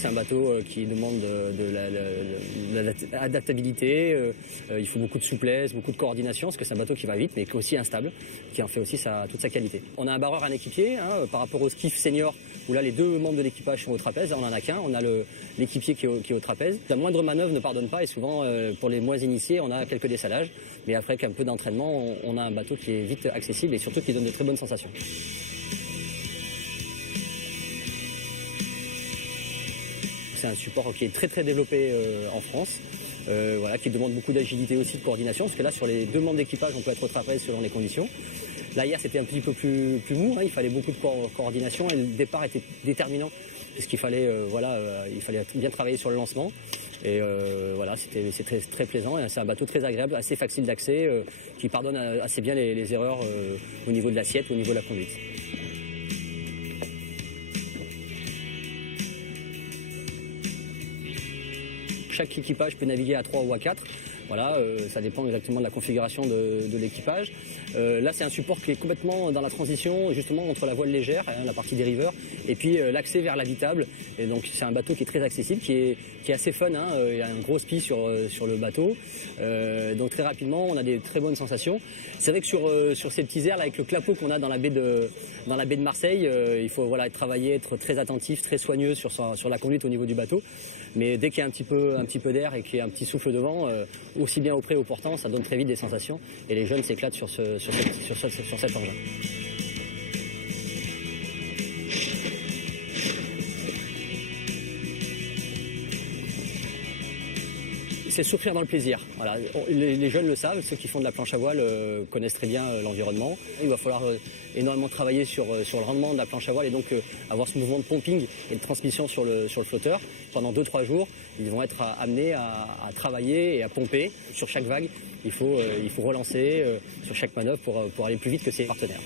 C'est un bateau qui demande de l'adaptabilité, il faut beaucoup de souplesse, beaucoup de coordination, parce que c'est un bateau qui va vite, mais qui est aussi instable, qui en fait aussi toute sa qualité. On a un barreur, un équipier, par rapport au skiff senior, où là les deux membres de l'équipage sont au trapèze, on en a qu'un, on a l'équipier qui est au trapèze. La moindre manœuvre ne pardonne pas, et souvent pour les moins initiés, on a quelques dessalages, mais après qu'un peu d'entraînement, on a un bateau qui est vite accessible et surtout qui donne de très bonnes sensations. C'est un support qui est très très développé en France, qui demande beaucoup d'agilité aussi, de coordination, parce que là sur les deux membres d'équipage on peut être au trapèze selon les conditions. Là hier c'était un petit peu plus mou, il fallait beaucoup de coordination et le départ était déterminant, puisqu'il fallait, il fallait bien travailler sur le lancement. Et c'est très, très plaisant, et c'est un bateau très agréable, assez facile d'accès, qui pardonne assez bien les erreurs au niveau de l'assiette, au niveau de la conduite. Chaque équipage peut naviguer à 3 ou à 4. Voilà, ça dépend exactement de la configuration de l'équipage. Là, c'est un support qui est complètement dans la transition, justement, entre la voile légère, la partie dériveur, et puis l'accès vers l'habitable. Et donc, c'est un bateau qui est très accessible, qui est assez fun. Il y a un gros spi sur le bateau. Donc, très rapidement, on a des très bonnes sensations. C'est vrai que sur ces petits airs, là, avec le clapot qu'on a dans la baie de Marseille, il faut travailler, être très attentif, très soigneux sur la conduite au niveau du bateau. Mais dès qu'il y a un petit peu d'air et qu'il y a un petit souffle de vent, aussi bien au près au portant, ça donne très vite des sensations. Et les jeunes s'éclatent sur cet engin. C'est souffrir dans le plaisir. Voilà. Les jeunes le savent, ceux qui font de la planche à voile connaissent très bien l'environnement. Il va falloir énormément travailler sur le rendement de la planche à voile et donc avoir ce mouvement de pumping et de transmission sur le flotteur. Pendant 2-3 jours, ils vont être amenés à travailler et à pomper. Sur chaque vague, il faut relancer sur chaque manœuvre pour aller plus vite que ses partenaires.